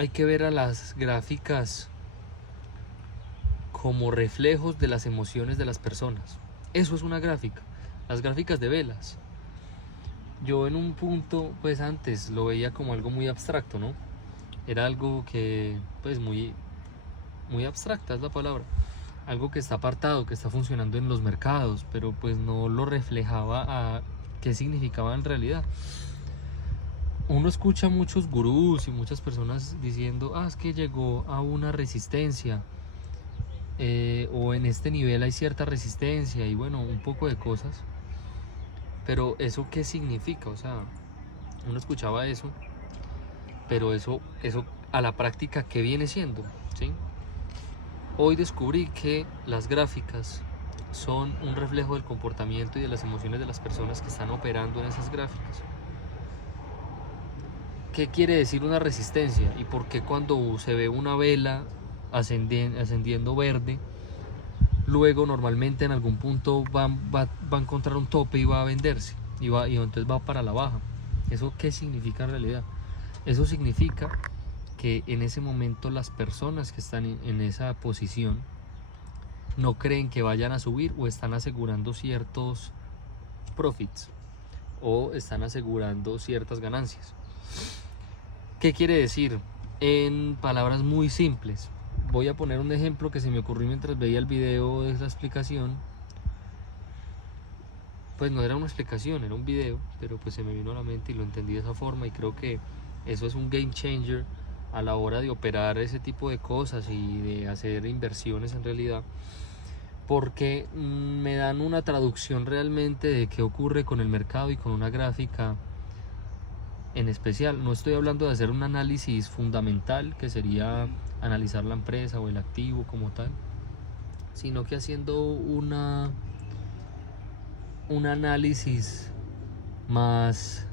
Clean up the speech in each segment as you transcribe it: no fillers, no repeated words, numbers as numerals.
hay que ver a las gráficas como reflejos de las emociones de las personas. Eso es una gráfica, las gráficas de velas. Yo en un punto, pues antes lo veía como algo muy abstracto, ¿no? Era algo que, pues muy abstracta es la palabra. Algo que está apartado, que está funcionando en los mercados, pero pues no lo reflejaba a qué significaba en realidad. Uno escucha muchos gurús y muchas personas diciendo, es que llegó a una resistencia, o en este nivel hay cierta resistencia, y bueno, un poco de cosas. Pero ¿eso qué significa? O sea, uno escuchaba eso, pero eso a la práctica, ¿qué viene siendo? ¿Sí? Hoy descubrí que las gráficas son un reflejo del comportamiento y de las emociones de las personas que están operando en esas gráficas. ¿Qué quiere decir una resistencia? ¿Y por qué cuando se ve una vela ascendiendo verde, luego normalmente en algún punto va a encontrar un tope y va a venderse? Y entonces va para la baja. ¿Eso qué significa en realidad? Eso significa que en ese momento las personas que están en esa posición no creen que vayan a subir, o están asegurando ciertos profits, o están asegurando ciertas ganancias. ¿Qué quiere decir? En palabras muy simples, voy a poner un ejemplo que se me ocurrió mientras veía el video de la explicación. Pues no era una explicación, era un video, pero pues se me vino a la mente y lo entendí de esa forma, y creo que eso es un game changer a la hora de operar ese tipo de cosas y de hacer inversiones en realidad, porque me dan una traducción realmente de qué ocurre con el mercado y con una gráfica en especial. No estoy hablando de hacer un análisis fundamental, que sería analizar la empresa o el activo como tal, sino que haciendo un análisis más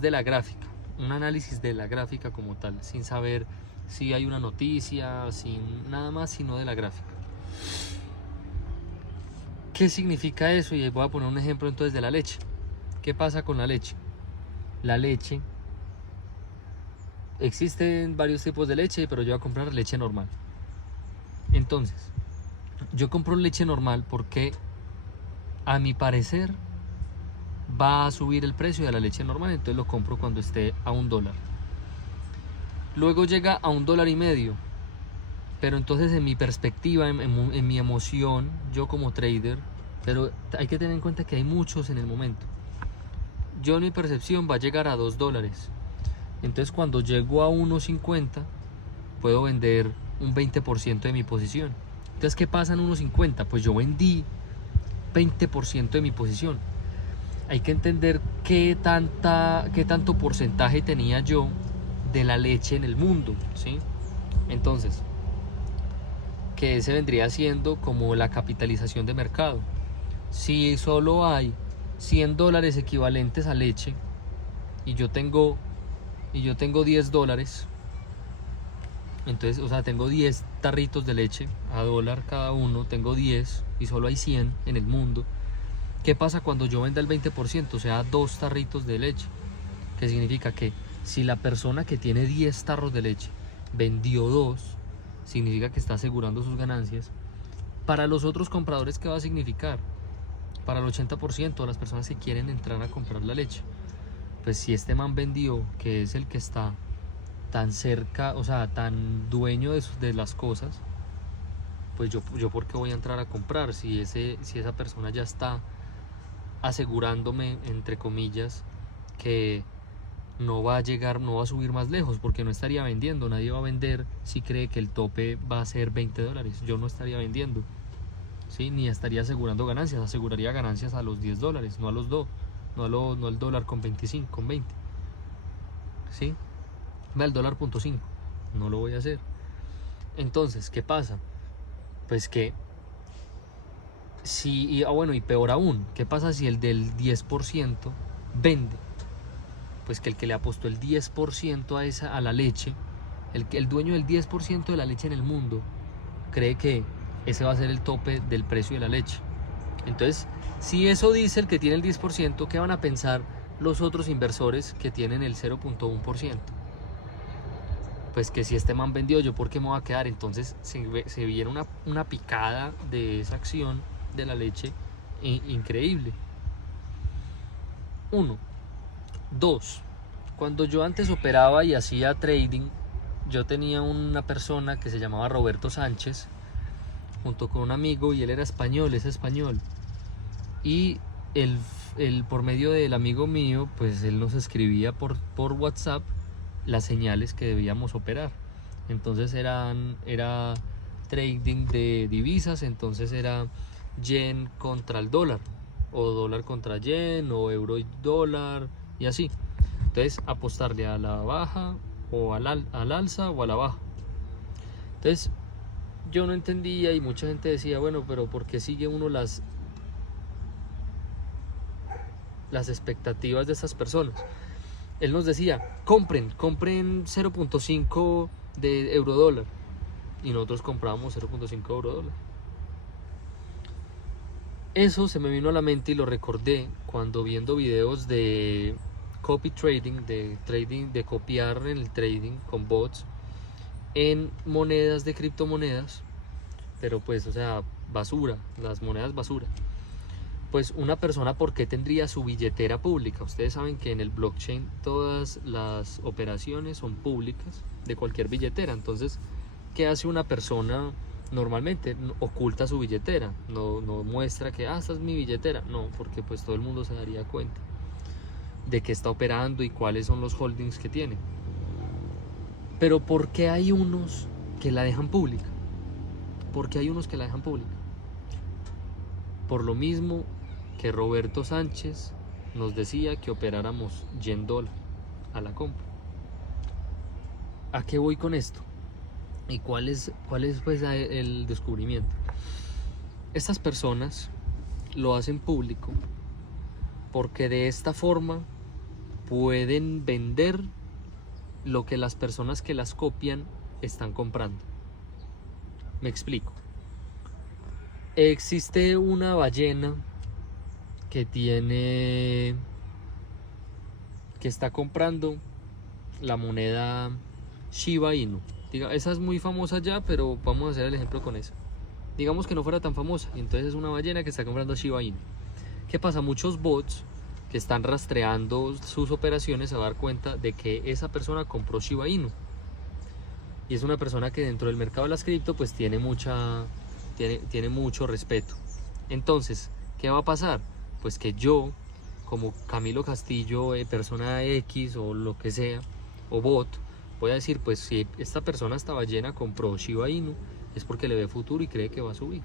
de la gráfica, un análisis de la gráfica como tal, sin saber si hay una noticia, sin nada más, sino de la gráfica. ¿Qué significa eso? Y ahí voy a poner un ejemplo entonces de la leche. ¿Qué pasa con la leche? La leche, existen varios tipos de leche, pero yo voy a comprar leche normal. Entonces, yo compro leche normal porque, a mi parecer, va a subir el precio de la leche normal, entonces lo compro cuando esté a $1. Luego llega a $1.50, pero entonces en mi perspectiva, en mi emoción, yo como trader, pero hay que tener en cuenta que hay muchos en el momento, yo en mi percepción va a llegar a $2. Entonces cuando llego a 1.50 puedo vender un 20% de mi posición. Entonces, ¿qué pasa en 1.50? Pues yo vendí 20% de mi posición. Hay que entender qué tanto porcentaje tenía yo de la leche en el mundo, ¿sí? Entonces, que ese vendría siendo como la capitalización de mercado. Si solo hay $100 equivalentes a leche, y yo tengo $10, entonces, o sea, tengo 10 tarritos de leche a $1 cada uno, tengo 10 y solo hay 100 en el mundo. ¿Qué pasa cuando yo venda el 20%? O sea, 2 tarritos de leche. ¿Qué significa? Que si la persona que tiene 10 tarros de leche vendió 2, significa que está asegurando sus ganancias. Para los otros compradores, ¿qué va a significar? Para el 80% de las personas que quieren entrar a comprar la leche, pues si este man vendió, que es el que está tan cerca, o sea, tan dueño de las cosas, pues yo por qué voy a entrar a comprar si esa persona ya está asegurándome, entre comillas, que no va a subir más lejos, porque no estaría vendiendo. Nadie va a vender si cree que el tope va a ser $20. Yo no estaría vendiendo, ¿sí? Ni estaría asegurando ganancias. Aseguraría ganancias a los $10, no a los 2, no al dólar con 25, con 20, ¿sí? Al $1.5, no lo voy a hacer. Entonces, ¿qué pasa? Pues que y peor aún, ¿qué pasa si el del 10% vende? Pues que el que le apostó el 10% a la leche, el dueño del 10% de la leche en el mundo, cree que ese va a ser el tope del precio de la leche. Entonces, si eso dice el que tiene el 10%, ¿qué van a pensar los otros inversores que tienen el 0.1%. Pues que si este man vendió, yo por qué me voy a quedar. Entonces se viene una picada de esa acción de la leche increíble. 1. 2. Cuando yo antes operaba y hacía trading, yo tenía una persona que se llamaba Roberto Sánchez, junto con un amigo, y él era español, es español. Y él por medio del amigo mío, pues él nos escribía por WhatsApp las señales que debíamos operar. Entonces era trading de divisas, entonces era yen contra el dólar, o dólar contra yen, o euro y dólar, y así. Entonces apostarle a la baja, o al alza, o a la baja. Entonces yo no entendía, y mucha gente decía, bueno, pero ¿por qué sigue uno las expectativas de estas personas? Él nos decía, compren 0.5 de euro dólar, y nosotros comprábamos 0.5 euro dólar. Eso se me vino a la mente y lo recordé cuando viendo videos de copy trading, de copiar en el trading con bots en monedas de criptomonedas, pero pues, o sea, basura, las monedas basura. Pues una persona, ¿por qué tendría su billetera pública? Ustedes saben que en el blockchain todas las operaciones son públicas de cualquier billetera. Entonces, ¿qué hace una persona normalmente? Oculta su billetera, no muestra que, esta es mi billetera. No, porque pues todo el mundo se daría cuenta de qué está operando y cuáles son los holdings que tiene. Pero ¿por qué hay unos que la dejan pública? ¿Por qué hay unos que la dejan pública? Por lo mismo que Roberto Sánchez nos decía que operáramos yen dólar a la compra. ¿A qué voy con esto? ¿Y cuál es pues el descubrimiento? Estas personas lo hacen público porque de esta forma pueden vender lo que las personas que las copian están comprando. Me explico. Existe una ballena que está comprando la moneda Shiba Inu. Esa es muy famosa ya, pero vamos a hacer el ejemplo con esa. Digamos que no fuera tan famosa, y entonces es una ballena que está comprando Shiba Inu. ¿Qué pasa? Muchos bots que están rastreando sus operaciones se van a dar cuenta de que esa persona compró Shiba Inu. Y es una persona que dentro del mercado de las cripto pues tiene mucho respeto. Entonces, ¿qué va a pasar? Pues que yo, como Camilo Castillo, persona X o lo que sea, o bot, voy a decir, pues si esta persona, esta ballena, compró Shiba Inu, es porque le ve futuro y cree que va a subir.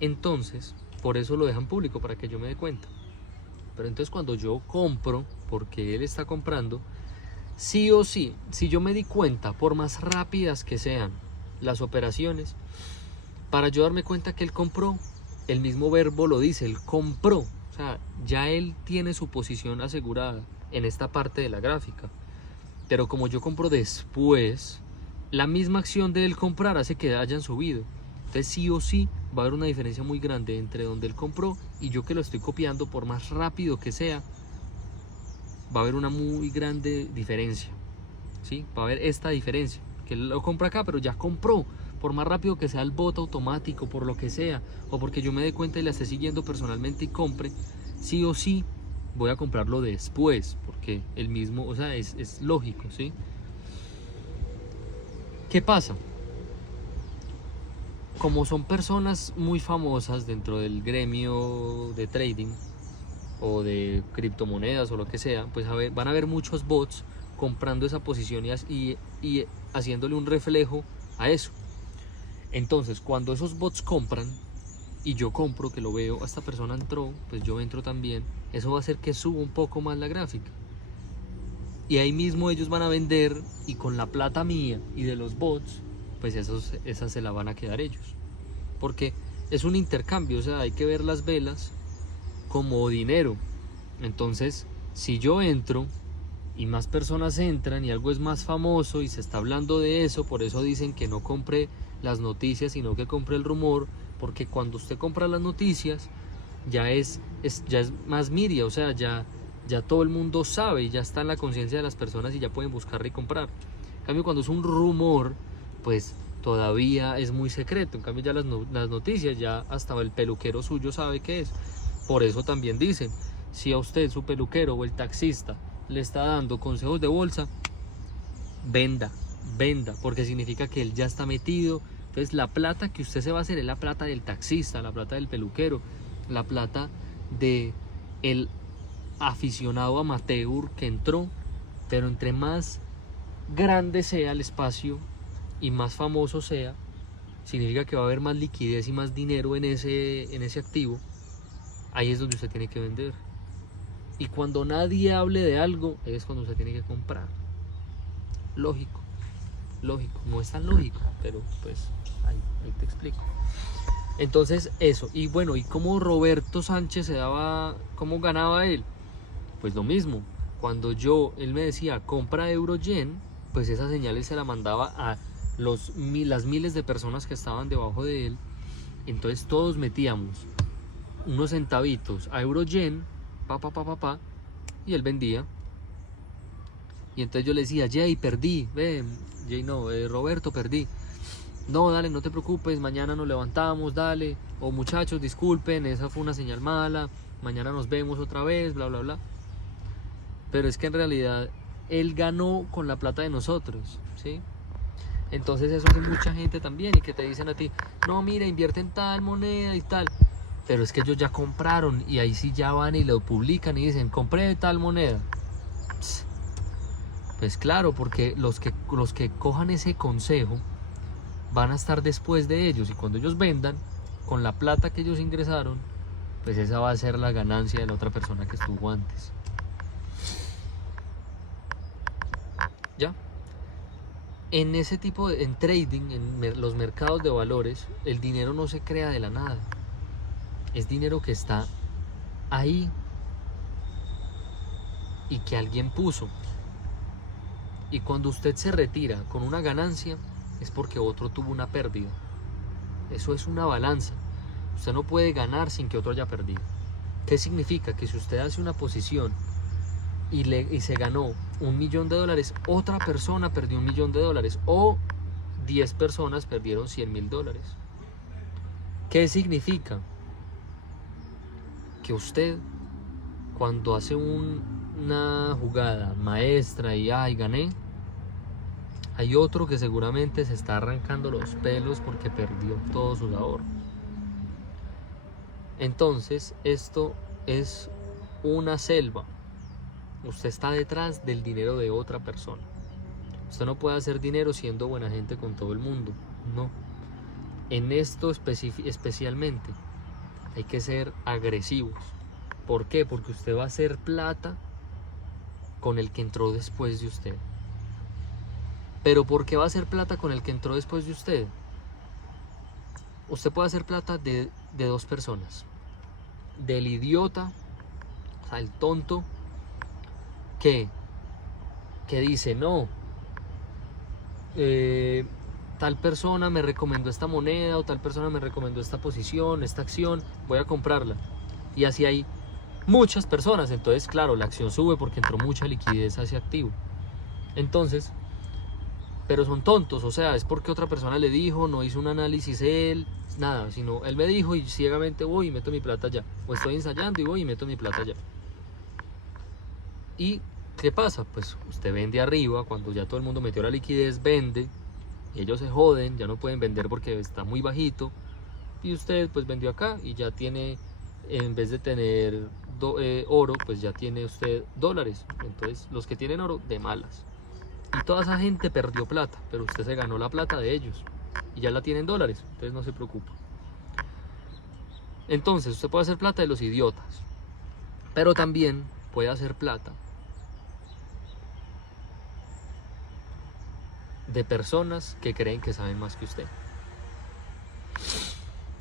Entonces, por eso lo dejan público, para que yo me dé cuenta. Pero entonces cuando yo compro, porque él está comprando, sí o sí, si yo me di cuenta, por más rápidas que sean las operaciones, para yo darme cuenta que él compró, el mismo verbo lo dice, él compró. O sea, ya él tiene su posición asegurada en esta parte de la gráfica. Pero como yo compro después, la misma acción de él comprar hace que hayan subido. Entonces sí o sí va a haber una diferencia muy grande entre donde él compró y yo que lo estoy copiando, por más rápido que sea, va a haber una muy grande diferencia. ¿Sí? Va a haber esta diferencia, que él lo compra acá, pero ya compró. Por más rápido que sea el bot automático, por lo que sea, o porque yo me dé cuenta y la esté siguiendo personalmente y compre, sí o sí voy a comprarlo después, porque el mismo, o sea, es lógico, ¿sí? ¿Qué pasa? Como son personas muy famosas dentro del gremio de trading o de criptomonedas o lo que sea, pues van a haber muchos bots comprando esa posición y haciéndole un reflejo a eso. Entonces, cuando esos bots compran y yo compro, que lo veo, esta persona entró, pues yo entro también, eso va a hacer que suba un poco más la gráfica. Y ahí mismo ellos van a vender, y con la plata mía y de los bots, pues esas se la van a quedar ellos. Porque es un intercambio, o sea, hay que ver las velas como dinero. Entonces, si yo entro y más personas entran y algo es más famoso y se está hablando de eso, por eso dicen que no compre las noticias, sino que compre el rumor, porque cuando usted compra las noticias ya es más media, o sea, ya ya todo el mundo sabe, ya está en la conciencia de las personas y ya pueden buscarla y comprar. En cambio, cuando es un rumor, pues todavía es muy secreto. En cambio, ya las noticias, ya hasta el peluquero suyo sabe qué es. Por eso también dicen, si a usted, su peluquero o el taxista le está dando consejos de bolsa, venda, porque significa que él ya está metido. Entonces la plata que usted se va a hacer es la plata del taxista, la plata del peluquero, la plata de el aficionado amateur que entró. Pero entre más grande sea el espacio y más famoso sea, significa que va a haber más liquidez y más dinero en ese activo. Ahí es donde usted tiene que vender. Y cuando nadie hable de algo, es cuando usted tiene que comprar. Lógico, no es tan lógico, pero pues ahí te explico. Entonces eso, y bueno, ¿y cómo Roberto Sánchez se daba, cómo ganaba él? Pues lo mismo, cuando él me decía compra euro-yen, pues esa señal se la mandaba a las miles de personas que estaban debajo de él. Entonces todos metíamos unos centavitos a euro-yen, y él vendía. Y entonces yo le decía, Jay, perdí, Roberto, perdí. No, dale, no te preocupes, mañana nos levantamos, dale. O muchachos, disculpen, esa fue una señal mala, mañana nos vemos otra vez, bla, bla, bla. Pero es que en realidad él ganó con la plata de nosotros, ¿sí? Entonces eso hace mucha gente también, y que te dicen a ti, no, mira, invierte en tal moneda y tal. Pero es que ellos ya compraron, y ahí sí ya van y lo publican y dicen, compré tal moneda. Pues claro, porque los que cojan ese consejo van a estar después de ellos, y cuando ellos vendan con la plata que ellos ingresaron, pues esa va a ser la ganancia de la otra persona que estuvo antes. ¿Ya? En ese tipo en trading, en los mercados de valores, el dinero no se crea de la nada. Es dinero que está ahí y que alguien puso. Y cuando usted se retira con una ganancia, es porque otro tuvo una pérdida. Eso es una balanza. Usted no puede ganar sin que otro haya perdido. ¿Qué significa? Que si usted hace una posición y se ganó $1.000.000, otra persona perdió $1.000.000, o 10 personas perdieron $100.000. ¿Qué significa? Que usted, cuando hace una jugada maestra y gané, hay otro que seguramente se está arrancando los pelos porque perdió todo su ahorro. Entonces esto es una selva. Usted está detrás del dinero de otra persona. Usted no puede hacer dinero siendo buena gente con todo el mundo, no. En esto especialmente hay que ser agresivos. ¿Por qué? Porque usted va a hacer plata con el que entró después de usted. ¿Pero por qué va a hacer plata con el que entró después de usted? Usted puede hacer plata de dos personas. Del idiota, o sea, el tonto, que dice, no, tal persona me recomendó esta moneda, o tal persona me recomendó esta posición, esta acción, voy a comprarla. Y así hay muchas personas. Entonces, claro, la acción sube porque entró mucha liquidez a ese activo. Entonces, pero son tontos, o sea, es porque otra persona le dijo, no hizo un análisis él, nada, sino él me dijo y ciegamente voy y meto mi plata allá. O estoy ensayando y voy y meto mi plata allá. ¿Y qué pasa? Pues usted vende arriba, cuando ya todo el mundo metió la liquidez, vende, y ellos se joden, ya no pueden vender porque está muy bajito, y usted pues vendió acá y ya tiene, en vez de tener oro, pues ya tiene usted dólares. Entonces los que tienen oro, de malas. Y toda esa gente perdió plata, pero usted se ganó la plata de ellos y ya la tienen dólares, entonces no se preocupa. Entonces usted puede hacer plata de los idiotas, pero también puede hacer plata de personas que creen que saben más que usted.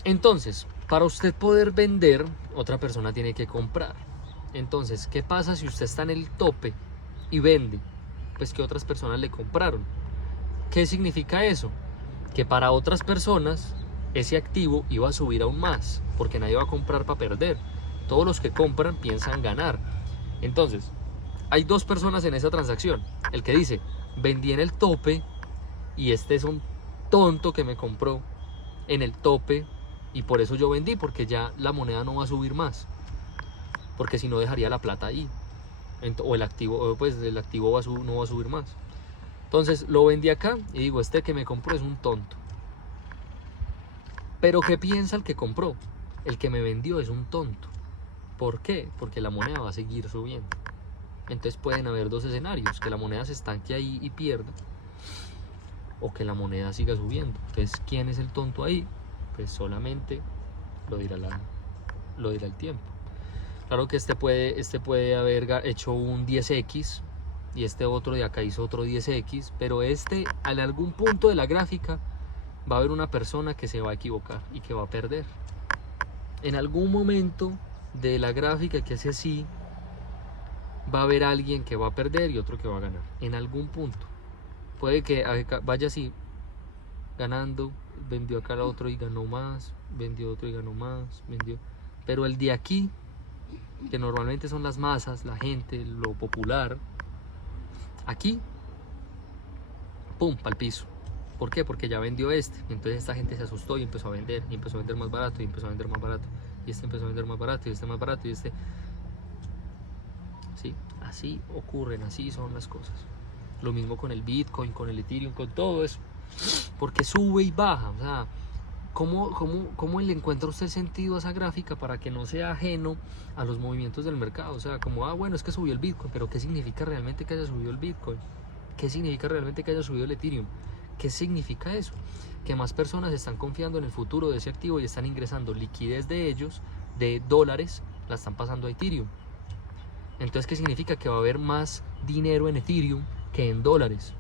Entonces, para usted poder vender, otra persona tiene que comprar. Entonces, ¿qué pasa si usted está en el tope y vende? Pues que otras personas le compraron. ¿Qué significa eso? Que para otras personas ese activo iba a subir aún más, porque nadie va a comprar para perder. Todos los que compran piensan ganar. Entonces, hay dos personas en esa transacción. El que dice, vendí en el tope y este es un tonto que me compró en el tope y por eso yo vendí, porque ya la moneda no va a subir más, porque si no dejaría la plata ahí, o el activo, pues el activo no va a subir más. Entonces lo vendí acá y digo, este que me compró es un tonto. Pero ¿qué piensa el que compró? El que me vendió es un tonto. ¿Por qué? Porque la moneda va a seguir subiendo. Entonces pueden haber dos escenarios, que la moneda se estanque ahí y pierda, o que la moneda siga subiendo. Entonces, ¿quién es el tonto ahí? Pues solamente lo dirá el tiempo. Claro que este puede haber hecho un 10x y este otro de acá hizo otro 10x, pero en algún punto de la gráfica va a haber una persona que se va a equivocar y que va a perder. En algún momento de la gráfica que hace así, va a haber alguien que va a perder y otro que va a ganar. En algún punto. Puede que vaya así, ganando, vendió acá al otro y ganó más, vendió otro y ganó más, vendió. Pero el de aquí, que normalmente son las masas, la gente, lo popular, aquí, pum, pa'l piso. ¿Por qué? Porque ya vendió este. Entonces esta gente se asustó y empezó a vender. Y empezó a vender más barato y empezó a vender más barato. Y este empezó a vender más barato y este más barato y este. Sí, así ocurren, así son las cosas. Lo mismo con el Bitcoin, con el Ethereum, con todo eso. Porque sube y baja. O sea, ¿cómo le encuentra usted sentido a esa gráfica para que no sea ajeno a los movimientos del mercado? O sea, como, bueno, es que subió el Bitcoin, pero ¿qué significa realmente que haya subido el Bitcoin? ¿Qué significa realmente que haya subido el Ethereum? ¿Qué significa eso? Que más personas están confiando en el futuro de ese activo y están ingresando liquidez de ellos, de dólares, la están pasando a Ethereum. Entonces, ¿qué significa? Que va a haber más dinero en Ethereum que en dólares.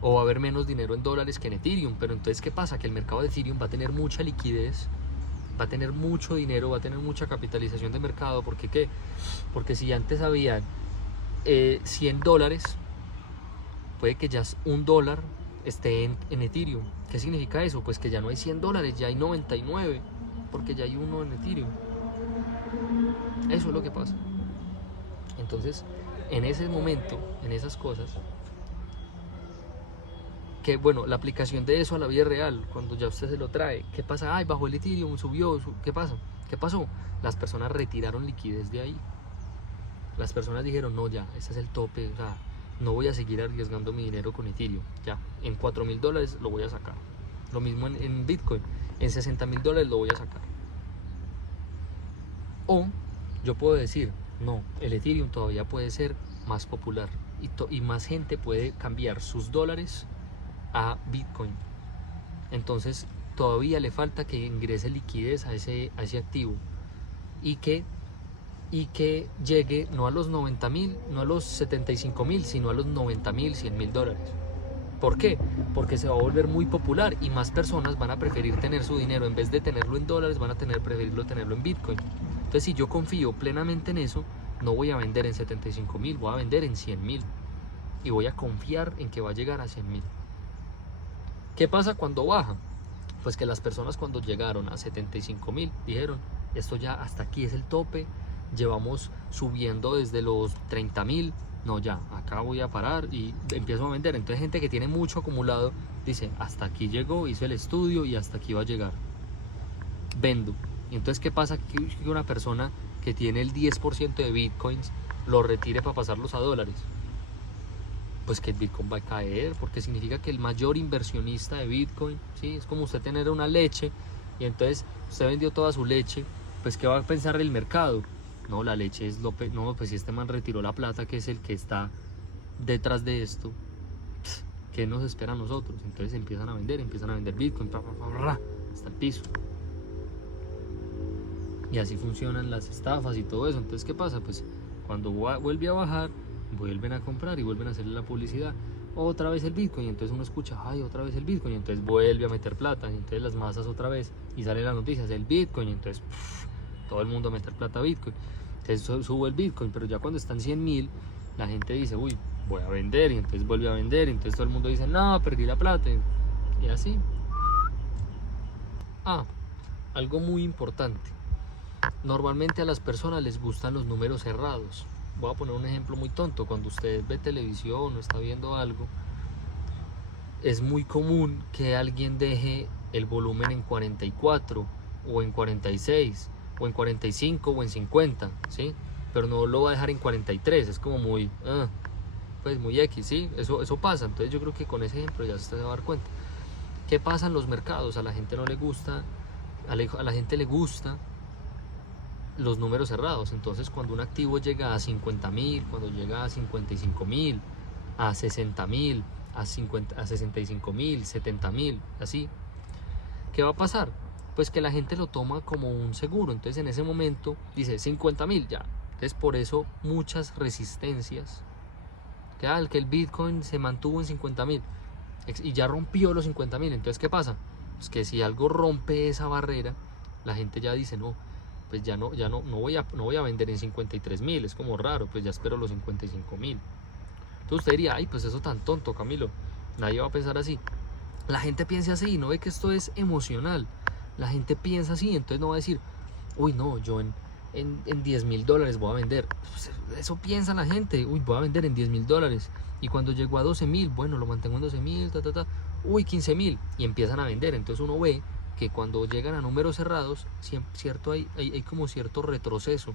O va a haber menos dinero en dólares que en Ethereum. Pero entonces, ¿qué pasa? Que el mercado de Ethereum va a tener mucha liquidez, va a tener mucho dinero, va a tener mucha capitalización de mercado. ¿Por qué qué? Porque si antes habían $100, puede que ya $1 esté en Ethereum. ¿Qué significa eso? Pues que ya no hay $100, ya hay 99, porque ya hay uno en Ethereum. Eso es lo que pasa. Entonces, en ese momento, en esas cosas, que bueno, la aplicación de eso a la vida real, cuando ya usted se lo trae, ¿qué pasa? Ay, bajó el Ethereum, subió, ¿qué pasa? ¿Qué pasó? Las personas retiraron liquidez de ahí. Las personas dijeron, no, ya, ese es el tope, o sea, no voy a seguir arriesgando mi dinero con Ethereum, ya, en $4,000 lo voy a sacar. Lo mismo en Bitcoin, en $60,000 lo voy a sacar. O yo puedo decir, no, el Ethereum todavía puede ser más popular y más gente puede cambiar sus dólares a Bitcoin. Entonces todavía le falta que ingrese liquidez a ese activo y que llegue no a los 90,000, no a los 75,000, sino a los 90,000, $100,000. ¿Por qué? Porque se va a volver muy popular y más personas van a preferir tener su dinero, en vez de tenerlo en dólares, van a preferirlo tenerlo en Bitcoin. Entonces, si yo confío plenamente en eso, no voy a vender en 75,000, voy a vender en 100,000 y voy a confiar en que va a llegar a 100,000. ¿Qué pasa cuando baja? Pues que las personas, cuando llegaron a 75,000, dijeron, esto ya hasta aquí es el tope, llevamos subiendo desde los 30,000, no, ya, acá voy a parar y empiezo a vender. Entonces, gente que tiene mucho acumulado dice, hasta aquí llegó, hizo el estudio y hasta aquí va a llegar, vendo. Y entonces, ¿qué pasa? Que una persona que tiene el 10% de Bitcoins lo retire para pasarlos a dólares. Pues que el Bitcoin va a caer, porque significa que el mayor inversionista de Bitcoin, ¿sí? Es como usted tener una leche y entonces usted vendió toda su leche, pues ¿qué va a pensar el mercado? No, la leche es no, pues si este man retiró la plata, que es el que está detrás de esto, ¿qué nos espera a nosotros? Entonces empiezan a vender Bitcoin, hasta el piso. Y así funcionan las estafas y todo eso. Entonces, ¿qué pasa? Pues cuando vuelve a bajar, vuelven a comprar y vuelven a hacerle la publicidad. Otra vez el Bitcoin, y entonces uno escucha, ay, otra vez el Bitcoin, y entonces vuelve a meter plata, y entonces las masas otra vez, y sale las noticias, el Bitcoin, y entonces todo el mundo a meter plata a Bitcoin. Entonces sube el Bitcoin, pero ya cuando están 100,000, la gente dice, uy, voy a vender, y entonces vuelve a vender, y entonces todo el mundo dice, no, perdí la plata, y así. Algo muy importante. Normalmente a las personas les gustan los números cerrados. Voy a poner un ejemplo muy tonto. Cuando usted ve televisión o está viendo algo, es muy común que alguien deje el volumen en 44 o en 46 o en 45 o en 50, ¿sí? Pero no lo va a dejar en 43, es como muy, pues muy X, ¿sí? Eso pasa. Entonces yo creo que con ese ejemplo ya se va a dar cuenta. ¿Qué pasa en los mercados? A la gente no le gusta, a la gente le gusta los números cerrados. Entonces cuando un activo llega a 50.000, cuando llega a 55.000, a 60.000, a 65.000, 70.000, así, ¿qué va a pasar? Pues que la gente lo toma como un seguro. Entonces en ese momento dice 50.000 ya. Entonces por eso muchas resistencias, que el Bitcoin se mantuvo en 50.000 y ya rompió los 50.000. Entonces ¿qué pasa? Pues que si algo rompe esa barrera, la gente ya dice no, pues ya no voy a vender en 53.000, es como raro, pues ya espero los 55.000. Entonces usted diría, ay, pues eso tan tonto, Camilo, nadie va a pensar así. La gente piensa así, no ve que esto es emocional. La gente piensa así, entonces no va a decir, uy, no, yo en $10.000 voy a vender. Pues eso piensa la gente, uy, voy a vender en $10.000. Y cuando llegó a 12.000, bueno, lo mantengo en 12.000, uy, 15.000, y empiezan a vender. Entonces uno ve que cuando llegan a números cerrados, cierto, hay como cierto retroceso.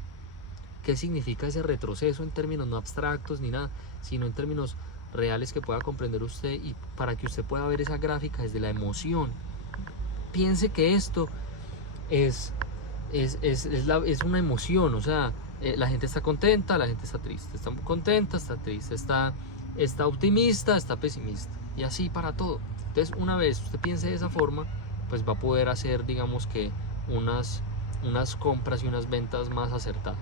¿Qué significa ese retroceso en términos no abstractos ni nada, sino en términos reales que pueda comprender usted, y para que usted pueda ver esa gráfica desde la emoción? Piense que esto es una emoción, o sea, la gente está contenta, la gente está triste, está contenta, está triste, está optimista, está pesimista, y así para todo. Entonces una vez usted piense de esa forma, pues va a poder hacer, digamos que, unas compras y unas ventas más acertadas.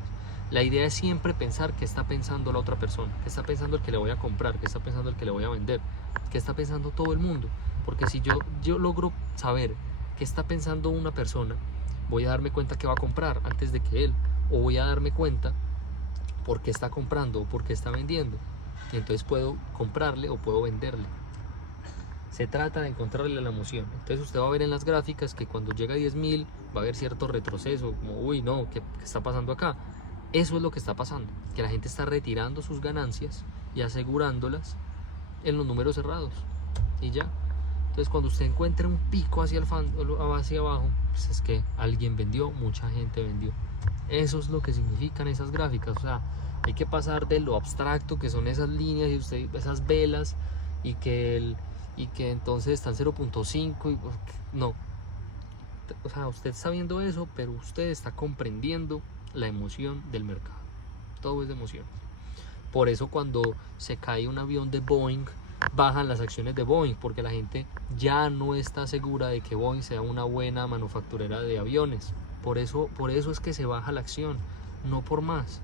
La idea es siempre pensar qué está pensando la otra persona, qué está pensando el que le voy a comprar, qué está pensando el que le voy a vender, qué está pensando todo el mundo. Porque si yo logro saber qué está pensando una persona, voy a darme cuenta que va a comprar antes de que él, o voy a darme cuenta por qué está comprando o por qué está vendiendo. Y entonces puedo comprarle o puedo venderle. Se trata de encontrarle la emoción. Entonces usted va a ver en las gráficas que cuando llega a 10.000 va a haber cierto retroceso, como uy, no, ¿qué está pasando acá? Eso es lo que está pasando, que la gente está retirando sus ganancias y asegurándolas en los números cerrados, y ya. Entonces cuando usted encuentre un pico hacia abajo, pues es que alguien vendió, mucha gente vendió. Eso es lo que significan esas gráficas. O sea, hay que pasar de lo abstracto que son esas líneas y esas velas, y que entonces está en 0.5 y no. O sea, usted está viendo eso, pero usted está comprendiendo la emoción del mercado. Todo es de emoción. Por eso cuando se cae un avión de Boeing, bajan las acciones de Boeing, porque la gente ya no está segura de que Boeing sea una buena manufacturera de aviones. Por eso es que se baja la acción, no por más.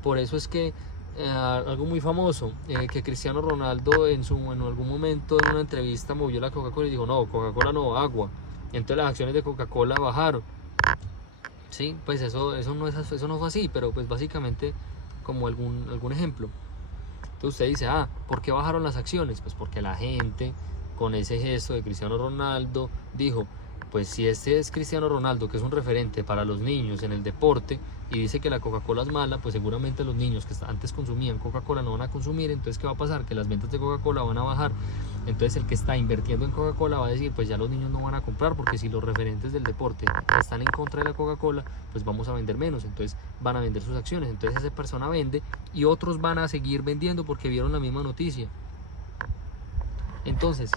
Por eso es que algo muy famoso, que Cristiano Ronaldo en algún momento en una entrevista movió la Coca-Cola y dijo, no, Coca-Cola no, agua. Entonces las acciones de Coca-Cola bajaron. Sí, pues eso no fue así, pero pues básicamente como algún ejemplo. Entonces usted dice, ¿por qué bajaron las acciones? Pues porque la gente, con ese gesto de Cristiano Ronaldo, dijo, pues si este es Cristiano Ronaldo, que es un referente para los niños en el deporte, y dice que la Coca-Cola es mala, pues seguramente los niños que antes consumían Coca-Cola no van a consumir. Entonces ¿qué va a pasar? Que las ventas de Coca-Cola van a bajar. Entonces el que está invirtiendo en Coca-Cola va a decir, pues ya los niños no van a comprar, porque si los referentes del deporte están en contra de la Coca-Cola, pues vamos a vender menos. Entonces van a vender sus acciones. Entonces esa persona vende y otros van a seguir vendiendo porque vieron la misma noticia. Entonces,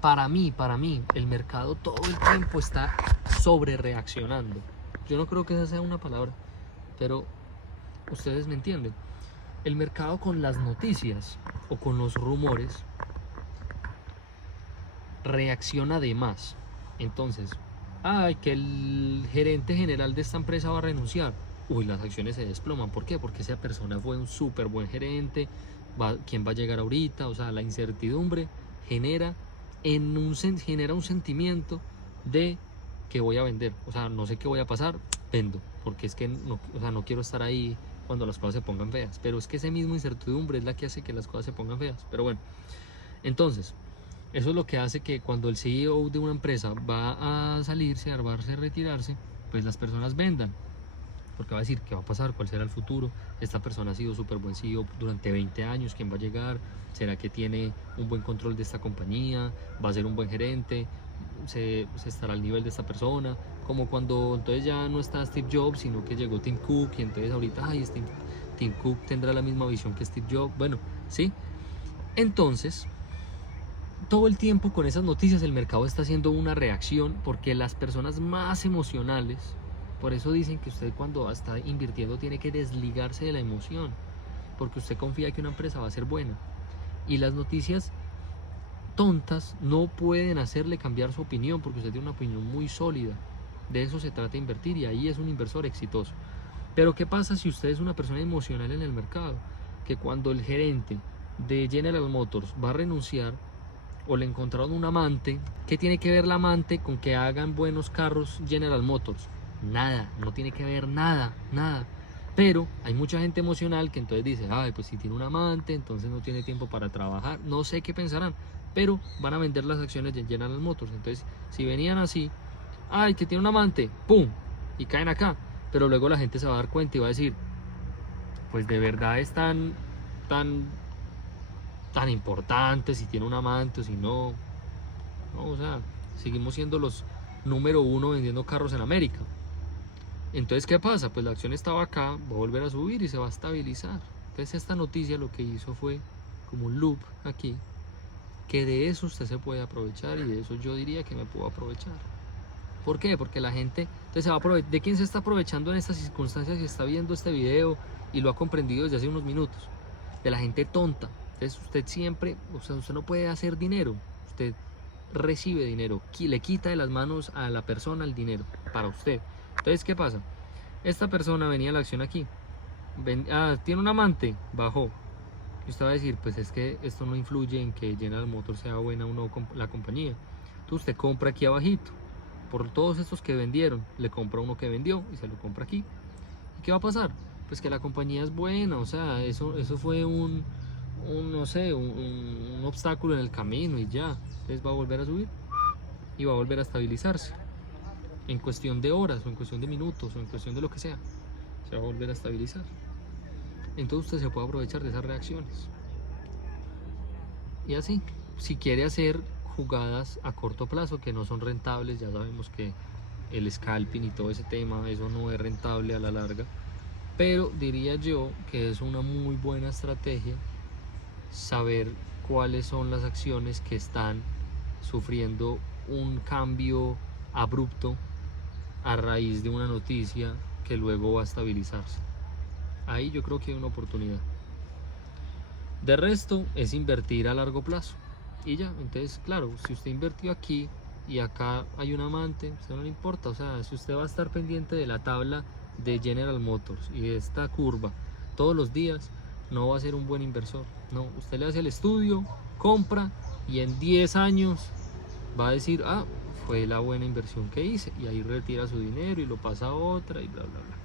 para mí, el mercado todo el tiempo está sobre reaccionando. Yo no creo que esa sea una palabra, pero ustedes me entienden. El mercado con las noticias o con los rumores reacciona de más. Entonces, que el gerente general de esta empresa va a renunciar. Uy, las acciones se desploman. ¿Por qué? Porque esa persona fue un súper buen gerente. ¿Quién va a llegar ahorita? O sea, la incertidumbre genera un sentimiento de que voy a vender. O sea, no sé qué voy a pasar, vendo. Porque es que no quiero estar ahí cuando las cosas se pongan feas. Pero es que esa misma incertidumbre es la que hace que las cosas se pongan feas. Pero bueno, entonces, eso es lo que hace que cuando el CEO de una empresa va a salirse, a retirarse, pues las personas vendan. Porque va a decir, ¿qué va a pasar? ¿Cuál será el futuro? Esta persona ha sido súper buen CEO durante 20 años, ¿quién va a llegar? ¿Será que tiene un buen control de esta compañía? ¿Va a ser un buen gerente? ¿Se estará al nivel de esta persona? Como cuando entonces ya no está Steve Jobs, sino que llegó Tim Cook, y entonces ahorita, ay, Tim Cook tendrá la misma visión que Steve Jobs. Bueno, ¿sí? Entonces, todo el tiempo con esas noticias el mercado está haciendo una reacción, porque las personas más emocionales, por eso dicen que usted cuando está invirtiendo tiene que desligarse de la emoción, porque usted confía que una empresa va a ser buena, y las noticias tontas no pueden hacerle cambiar su opinión, porque usted tiene una opinión muy sólida. De eso se trata de invertir, y ahí es un inversor exitoso. Pero ¿qué pasa si usted es una persona emocional en el mercado? Que cuando el gerente de General Motors va a renunciar, o le encontraron un amante, ¿qué tiene que ver la amante con que hagan buenos carros General Motors? Nada, no tiene que ver nada, nada. Pero hay mucha gente emocional que entonces dice, ay, pues si tiene un amante, entonces no tiene tiempo para trabajar. No sé qué pensarán, pero van a vender las acciones de General Motors. Entonces, si venían así, ay, que tiene un amante, ¡pum! Y caen acá. Pero luego la gente se va a dar cuenta y va a decir, pues de verdad es tan importante si tiene un amante o si no. No, o sea, seguimos siendo los número uno vendiendo carros en América. Entonces, ¿qué pasa? Pues la acción estaba acá, va a volver a subir y se va a estabilizar. Entonces, esta noticia lo que hizo fue como un loop aquí, que de eso usted se puede aprovechar, y de eso yo diría que me puedo aprovechar. ¿Por qué? Porque la gente entonces se va a aprovechar. ¿De quién se está aprovechando en estas circunstancias si está viendo este video y lo ha comprendido desde hace unos minutos? De la gente tonta. Entonces usted siempre, o sea, usted no puede hacer dinero, usted recibe dinero, le quita de las manos a la persona el dinero para usted. Entonces, ¿qué pasa? Esta persona venía a la acción aquí, tiene un amante, bajó. Y usted va a decir, pues es que esto no influye en que General Motors sea buena o no la compañía. Entonces usted compra aquí abajito, por todos estos que vendieron, le compra uno que vendió y se lo compra aquí. ¿Y qué va a pasar? Pues que la compañía es buena, o sea, eso fue no sé, un obstáculo en el camino y ya. Entonces va a volver a subir y va a volver a estabilizarse. En cuestión de horas, o en cuestión de minutos, o en cuestión de lo que sea, se va a volver a estabilizar. Entonces usted se puede aprovechar de esas reacciones. Y así, si quiere hacer jugadas a corto plazo que no son rentables, ya sabemos que el scalping y todo ese tema, eso no es rentable a la larga, pero diría yo que es una muy buena estrategia saber cuáles son las acciones que están sufriendo un cambio abrupto a raíz de una noticia que luego va a estabilizarse. Ahí yo creo que hay una oportunidad. De resto es invertir a largo plazo y ya. Entonces, claro, si usted invirtió aquí y acá hay un amante, a usted no le importa. O sea, si usted va a estar pendiente de la tabla de General Motors y de esta curva todos los días, no va a ser un buen inversor. No, usted le hace el estudio, compra, y en 10 años va a decir, ah, fue la buena inversión que hice, y ahí retira su dinero y lo pasa a otra y bla bla bla.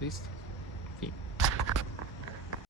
Listo.